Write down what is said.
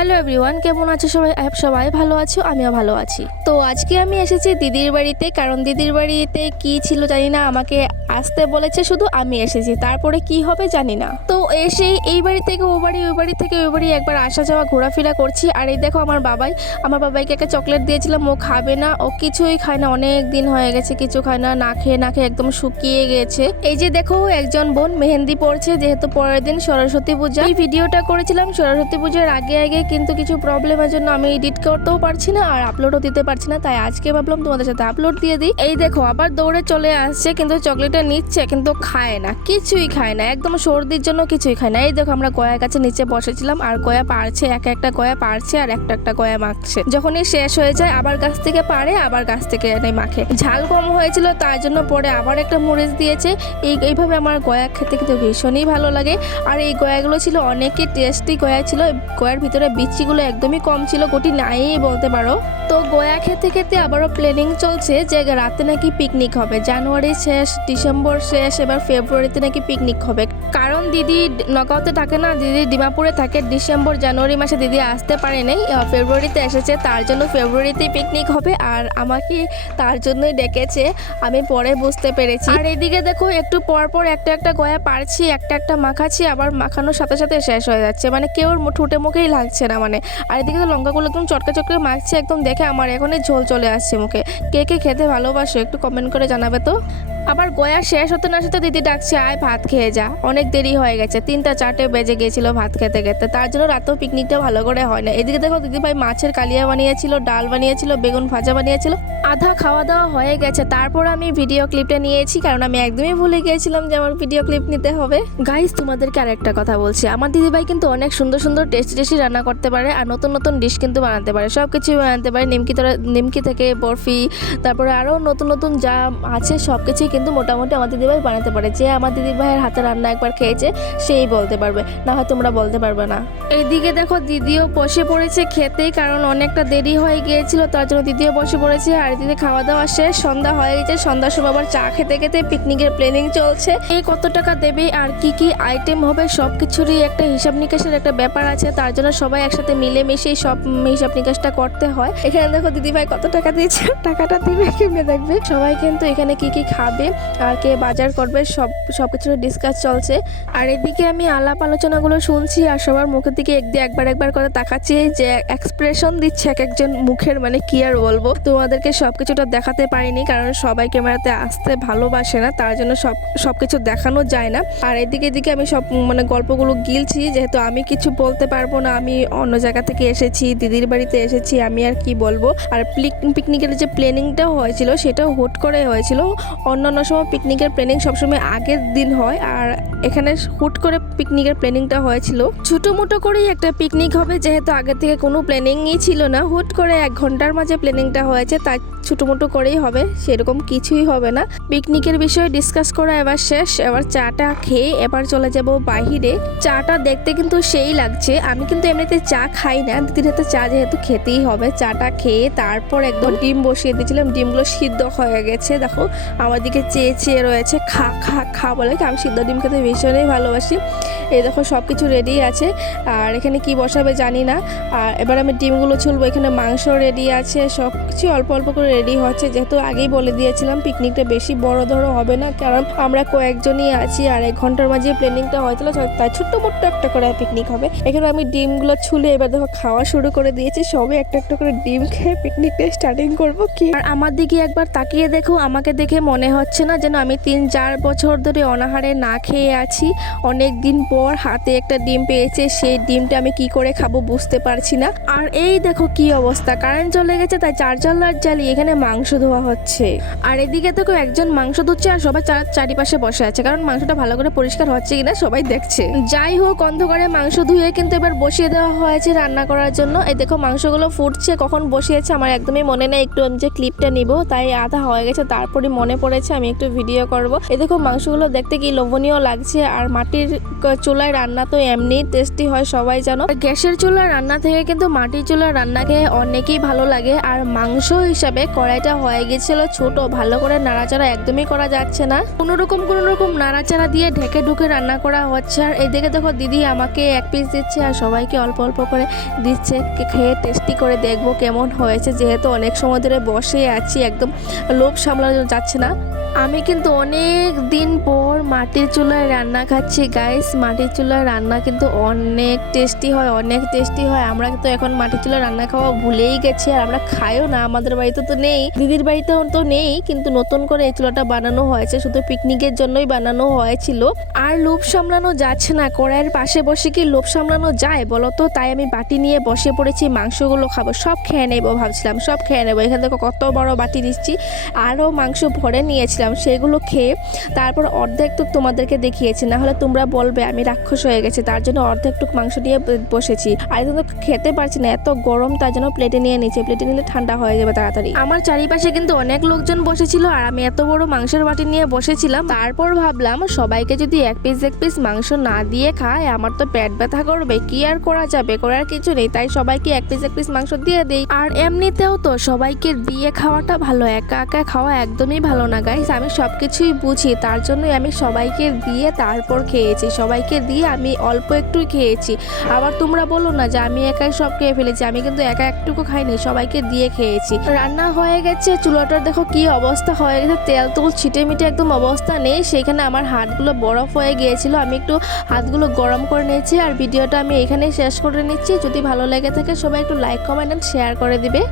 Hello everyone, কেমন আছো সবাই? সবাই ভালো আছো, আমিও ভালো আছি। তো আজকে আমি এসেছি দিদির বাড়িতে, কারণ দিদির বাড়িতে কি ছিল জানি না, আমাকে আসতে বলেছে, শুধু আমি এসেছি, তারপরে কি হবে জানি না। তো এসে এই বাড়ি থেকে ও বাড়ি, ওই বাড়ি থেকে ওই বাড়ি একবার আসা যাওয়া ঘোরাফেরা করছি। আর এই দেখো আমার বাবাইকে একটা চকলেট দিয়েছিলাম, ও খাবে না, ও কিছুই খায় না, অনেক দিন হয়ে গেছে কিছু খায় না, না খেয়ে একদম শুকিয়ে গেছে। এই যে দেখো একজন বোন মেহেন্দি পড়ছে, যেহেতু পরের দিন সরস্বতী পূজা। এই ভিডিওটা করেছিলাম সরস্বতী পূজার আগে, কিন্তু কিছু প্রবলেমের জন্য আমি এডিট করতেও পারছি না আর আপলোডও দিতে পারছি না, তাই আজকে ভাবলাম তোমাদের সাথে আপলোড দিয়ে দিই। এই দেখো আবার দৌড়ে চলে আসছে, কিন্তু চকলেটটা নিচ্ছে কিন্তু খায় না, কিছুই খায় না, একদম সর্দির জন্য কিছুই খায় না। এই দেখো আমরা গয়া গাছে নিচে বসেছিলাম আর গয়া পারছে, একটা গয়া পারছে আর একটা গয়া মাখছে। যখনই শেষ হয়ে যায় আবার গাছ থেকে পারে, আবার গাছ থেকে এনে মাখে। ঝাল কম হয়েছিল তার জন্য পরে আবার একটা মরিচ দিয়েছে। এইভাবে আমার গয়া খেতে কিন্তু ভীষণই ভালো লাগে। আর এই গয়াগুলো ছিল অনেকই টেস্টি গয়া ছিল, গয়ার ভিতরে বিচিগুলো একদমই কম ছিল, গোটি নাই বলতে পারো। তো গয়া খেতে খেতে আবারও প্ল্যানিং চলছে যে রাতে নাকি পিকনিক হবে, জানুয়ারি শেষ, ডিসেম্বর শেষ, এবার ফেব্রুয়ারিতে নাকি পিকনিক হবে। কারণ দিদি নগাঁওতে থাকে না, দিদি ডিমাপুরে থাকে। ডিসেম্বর জানুয়ারি মাসে দিদি আসতে পারে নাই, ফেব্রুয়ারিতে এসেছে, তার জন্য ফেব্রুয়ারিতেই পিকনিক হবে আর আমাকে তার জন্যই ডেকেছে, আমি পরে বুঝতে পেরেছি। আর এদিকে দেখো একটু পর পর একটা গয়া পারছি, একটা মাখাচ্ছি, আবার মাখানোর সাথে সাথে শেষ হয়ে যাচ্ছে, মানে কেউ ঠুটে মুখেই লাগছে না মানে। আর এদিকে তো লঙ্কাগুলো একদম চটকে মাখছে, একদম দেখে আমার এখনই ঝোল চলে আসছে মুখে। কে কে খেতে ভালোবাসো একটু কমেন্ট করে জানাবে তো। আবার গয়া শেষ হতে না সাথে দিদি ডাকছে, আয় ভাত খেয়ে যা, অনেক দেরি হয়ে গেছে, 3টা 4টে বেজে গিয়েছিল ভাত খেতে খেতে, তার জন্য রাতেও পিকনিকটা ভালো করে হয় না। এদিকে দেখো দিদিভাই মাছের কালিয়া বানিয়েছিল, ডাল বানিয়েছিল, বেগুন ভাজা বানিয়েছিল, আধা খাওয়া দাওয়া হয়ে গেছে। তারপর আমি ভিডিও ক্লিপটা নিয়েছি, কারণ আমি একদমই ভুলে গিয়েছিলাম যে আমার ভিডিও ক্লিপ নিতে হবে। গাইস তোমাদেরকে আরেকটা কথা বলছি, আমার দিদিভাই কিন্তু অনেক সুন্দর টেস্টি রান্না করতে পারে আর নতুন ডিশ কিন্তু বানাতে পারে, সব কিছুই বানাতে পারে। নিমকি থেকে বরফি, তারপরে আরও নতুন যা আছে সব কিছুই কিন্তু মোটামুটি আমার দিদিভাই বানাতে পারে। যে আমার দিদিভাইয়ের হাতে রান্না একবার খেয়েছে সেই বলতে পারবে, না হয় তোমরা বলতে পারবে না। এইদিকে দেখো দিদিও বসে পড়েছে খেতে, কারণ অনেকটা দেরি হয়ে গিয়েছিল, তার জন্য দিদিও বসে পড়েছে। আর দিদি খাওয়া দাওয়া শেষ, সন্ধ্যা হয়ে গেছে, সন্ধ্যার সময় আবার চা খেতে পিকনিকের প্ল্যানিং চলছে। এই কত টাকা দেবে আর কি আইটেম হবে সব কিছুরই একটা হিসাব নিকাশের একটা ব্যাপার আছে, তার জন্য সবাই একসাথে মিলেমিশে সব হিসাব নিকাশটা করতে হয়। এখানে দেখো দিদিভাই কত টাকা দিয়েছে, টাকাটা দিবে কেমনে দেখবে। সবাই কিন্তু এখানে কি খাবে আর কে বাজার করবে সবকিছুর ডিসকাস চলছে। আর এদিকে আমি আলাপ আলোচনাগুলো শুনছি আর সবার মুখের দিকে একবার করে তাকাচ্ছি, যে এক্সপ্রেশন দিচ্ছে একজন মুখের, মানে কি আর বলবো, তোমাদেরকে সবকিছুটা দেখাতে পারিনি, কারণ সবাই ক্যামেরাতে আসতে ভালোবাসে না, তার জন্য সবকিছু দেখানো যায় না। আর এদিকে আমি সব মানে গল্পগুলো গিলছি, যেহেতু আমি কিছু বলতে পারবো না, আমি অন্য জায়গা থেকে এসেছি, দিদির বাড়িতে এসেছি, আমি আর কি বলবো। আর পিকনিকের যে প্ল্যানিংটা হয়েছিল সেটাও হুট করে হয়েছিল। অন্যান্য সময় পিকনিকের প্ল্যানিং সবসময় আগের দিন হয়, আর এখানে হুট করে পিকনিকের প্ল্যানিংটা হয়েছিল। ছোটোমোটো করেই একটা পিকনিক হবে, যেহেতু আগের থেকে কোনো প্ল্যানিংই ছিল না, হুট করে 1 ঘন্টার মাঝে প্ল্যানিংটা হয়েছে, তাই ছোটোমোটো করেই হবে, সেরকম কিছুই হবে না। পিকনিকের বিষয়ে ডিসকাস করা এবার শেষ, এবার চাটা খেয়ে এবার চলে যাব বাহিরে। চাটা দেখতে কিন্তু সেই লাগছে, আমি কিন্তু এমনিতে চা খাই না, দিদির হাতে চা যেহেতু খেতেই হবে। চাটা খেয়ে তারপর একদম ডিম বসিয়ে দিয়েছিলাম, ডিমগুলো সিদ্ধ হয়ে গেছে, দেখো আমার দিকে চেয়ে রয়েছে, খা বলে, আমি সিদ্ধ ডিম খেতে ভীষণই ভালোবাসি। এই দেখো সব কিছু রেডি আছে, আর এখানে কি বসাবে জানি না। আর এবার আমি ডিমগুলো ছুলবো, এখানে মাংস রেডি আছে, সব কিছু অল্প করে রেডি হচ্ছে, যেহেতু আগেই বলে দিয়েছিলাম পিকনিকটা বেশি বড় ধরো হবে না, কারণ আমরা কয়েকজনই আছি আর 1 ঘন্টার মাঝে প্ল্যানিংটা হয়েছিল, তাই ছোট্ট মোট্ট একটা করে পিকনিক হবে। এখানে আমি ডিমগুলো ছুলে এবার দেখো খাওয়া শুরু করে দিয়েছি, সবে একটা করে ডিম খেয়ে পিকনিকটা স্টার্টিং করবো কি। আর আমার দিকে একবার তাকিয়ে দেখো, আমাকে দেখে মনে হচ্ছে না যেন আমি 3-4 বছর ধরে অনাহারে না খেয়ে আছি। অনেক দিন পর হাতে একটা ডিম পেয়েছে, সেই ডিমটা আমি কি করে খাবো বুঝতে পারছি না। আর এই দেখো কি অবস্থা, কারেন্ট চলে গেছে, তাই চার্জার লাইট জ্বালিয়ে এখানে মাংস ধোয়া হচ্ছে। আর এদিকে দেখো একজন মাংস ধুচ্ছে আর সবাই চারিপাশে বসে আছে, কারণ মাংসটা ভালো করে পরিষ্কার হচ্ছে কিনা সবাই দেখছে। যাই হোক, অন্ধকারে মাংস ধুয়ে কিন্তু এবার বসিয়ে দেওয়া হয়েছে রান্না করার জন্য। এই দেখো মাংসগুলো ফুটছে, কখন বসিয়েছে আমার একদমই মনে নেই, একটু আমি যে ক্লিপটা নিব তাই আধা হয়ে গেছে, তারপরে মনে পড়েছে আমি একটু ভিডিও করব। এই দেখো মাংসগুলো দেখতে কি লোভনীয় লাগছে, আর মাটির চুলায় রান্না তো এমনি টেস্টি হয় সবাই জানো। গ্যাসের চুলার রান্না থেকে কিন্তু মাটির চুলার রান্না খেয়ে অনেকই ভালো লাগে। আর মাংস হিসাবে কড়াইটা হয়ে গেছিল ছোট, ভালো করে নাড়াচাড়া একদমই করা যাচ্ছে না, কোনো রকম নাড়াচাড়া দিয়ে ঢেকে ঢুকে রান্না করা হচ্ছে। আর এইদিকে দেখো দিদি আমাকে এক পিস দিচ্ছে আর সবাইকে অল্প অল্প করে দিচ্ছে, খেয়ে টেস্টি করে দেখবো কেমন হয়েছে, যেহেতু অনেক সময় ধরে বসে আছি একদম লোভ সামলানো যাচ্ছে না। আমি কিন্তু অনেক দিন পর মাটির চুলায় রান্না খাচ্ছি গাইস। মাটির চুলায় রান্না কিন্তু অনেক টেস্টি হয়। আমরা কিন্তু এখন মাটির চুলায় রান্না খাওয়া ভুলেই গেছি, আর আমরা খাইও না। আমাদের বাড়িতে তো নেই, দিদির বাড়িতেও তো নেই, কিন্তু নতুন করে এই চুলাটা বানানো হয়েছে, শুধু পিকনিকের জন্যই বানানো হয়েছিল। আর লোভ সামলানো যাচ্ছে না, কড়াইয়ের পাশে বসে কি লোভ সামলানো যায় বলো তো? তাই আমি বাটি নিয়ে বসে পড়েছি, মাংসগুলো খাবো, সব খেয়ে নেবো ভাবছিলাম, সব খেয়ে নেবো। এখানে দেখো কত বড় বাটি দিচ্ছি, আরও মাংস ভরে নিয়েছিলাম, সেগুলো খেয়ে তারপর অর্ধেক টুক তোমাদেরকে দেখিয়েছি, না হলে তোমরা বলবে আমি রাক্ষস হয়ে গেছি। তার জন্য অর্ধেক টুক মাংস নিয়ে বসেছি, আর এখন তো খেতে পারছি না, এত গরম, তার জন্য প্লেটে নিয়ে নিচ্ছে, প্লেটে নিলে ঠান্ডা হয়ে যাবে তাড়াতাড়ি। আমার চারিপাশে কিন্তু অনেক লোকজন বসেছিল, আর আমি এত বড় মাংসের বাটি নিয়ে বসেছিলাম। তারপর ভাবলাম সবাইকে যদি এক পিস মাংস না দিয়ে খায় আমার তো পেট ব্যথা করবে, কি আর করা যাবে, করার কিছু নেই। তাই সবাইকে এক পিস মাংস দিয়ে দেই। আর এমনিতেও তো সবাইকে দিয়ে খাওয়াটা ভালো, একা একা খাওয়া একদমই ভালো না গাইস। আমি সবকিছুই বুঝি, তার জন্যই আমি সবাইকে দিয়ে তারপর খেয়েছি, সবাইকে দিয়ে আমি অল্প একটুই খেয়েছি। আবার তোমরা বলো না যে আমি একাই সব খেয়ে ফেলেছি, আমি কিন্তু একা একটুকু খাইনি, সবাইকে দিয়ে খেয়েছি। রান্না হয়ে গেছে, চুলাটার দেখো কি অবস্থা হয়ে গেছে, তেল তুল ছিটে মিটে একদম অবস্থা নেই। সেখানে আমার হাতগুলো বরফ হয়ে গিয়েছিল, আমি একটু হাতগুলো গরম করে নিয়েছি। আর ভিডিওটা আমি এখানে শেষ করে নিচ্ছি। যদি ভালো লেগে থাকে সবাই একটু লাইক, কমেন্ট এন্ড শেয়ার করে দিবে।